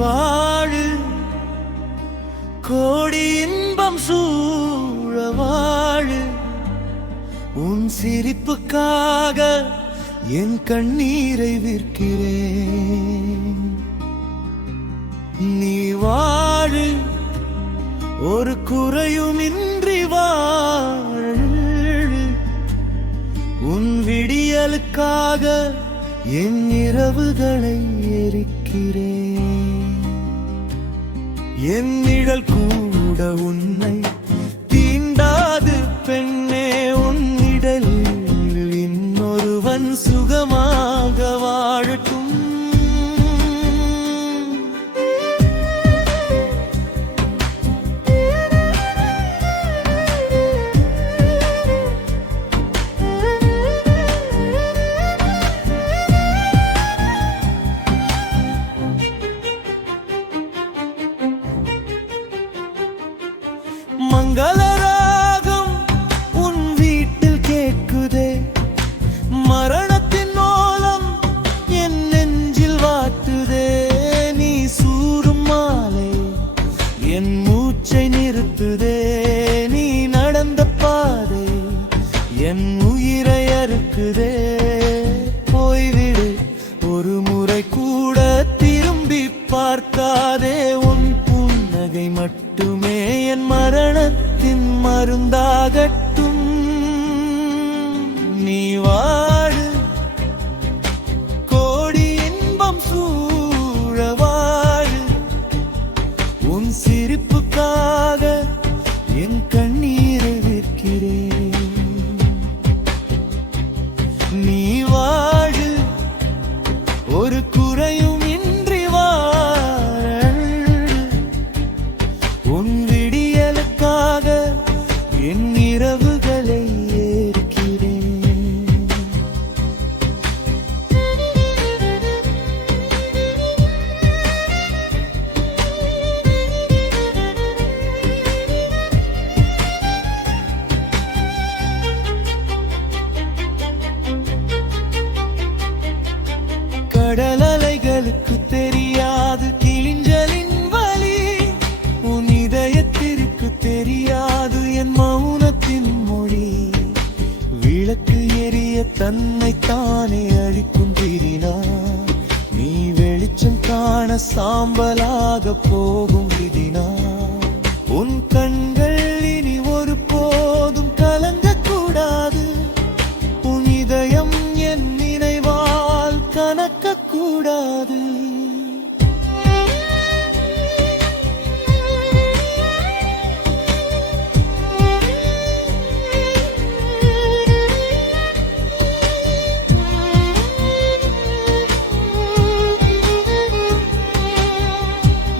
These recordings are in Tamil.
வாழு கோடி இன்பம் சூழ வாழு உன் சிரிப்புக்காக என் கண்ணீரை விற்கிறேன். நீ வாழு ஒரு குறையுமின்றி வாழு உன் விடியலுக்காக என் இரவுகளை எரிக்கிறேன். என் நிழல் கூட உன்னை தீண்டாது பெண்ணே, உன் இடலில் இன்னொருவன் சுகமாக வாழட்டும். மங்களராகம் உன் வீட்டில் கேட்குதே, மரணத்தின் ஓலம் என் நெஞ்சில் வாட்டுதே. நீ சூடும் மாலை என் மூச்சை நிறுத்துதே, நீ நடந்த பாதை என் உயிரை அறுக்குதே. போய்விடு ஒரு முறை கூட திரும்பி பார்க்காதே, உன் புன்னகை மட்டுமே என் மரணத்தின் மருந்தாகட்டும். நீ வாழு கோடி இன்பம் சூழ வாழு உன் சிரிப்புக்காக என் கண்ணீரை விற்கிறேன். நீ வாழு ஒரு குறையும் இன்றி வாழ உன் விடியலுக்காக என் இரவுகளை ஏற்கிறேன். கடல் அலைகளுக்கு தெரியாது கிளிஞ்சலின் வலி, உன் இதயத்திற்கு தெரியாது என் மௌனத்தின் மொழி. விளக்கு எரிய தன்னை தானே அழிக்கும் திரினார், நீ வெளிச்சம் காண சாம்பலாக போகும் விதினார். உன் கண்கள் இனி ஒரு போதும் கலங்கக்கூடாது, உன் இதயம் என் நினைவால் கனக்கக்கூடாது.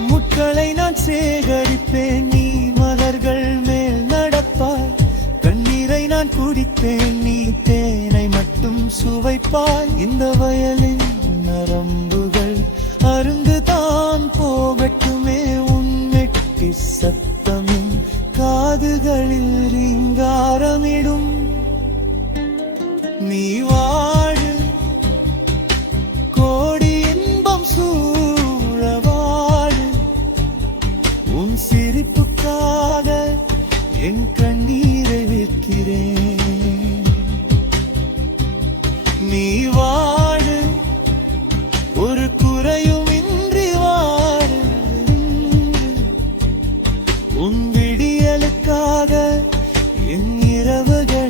முட்களை நான் சேகரிப்பேன், நீ மலர்கள் மேல் நடப்பாய். கண்ணீரை நான் குடிப்பேன், நீ தேனை மட்டும் சுவைப்பாய். இந்த வயலின் நரம்புகள் அருந்துதான் போகட்டுமே, உன் மெட்டி சத்தமும் காதுகளில் ரீங்காரமிடும். நீ வாழு கோடி இன்பம் சூழ வாழு உன் சிரிப்புக்காக என் கண்ணீரை விற்கிறேன். நீ வாழு ஒரு குறையுமின்றி வாழு உன் விடியலுக்காக என் இரவுகள்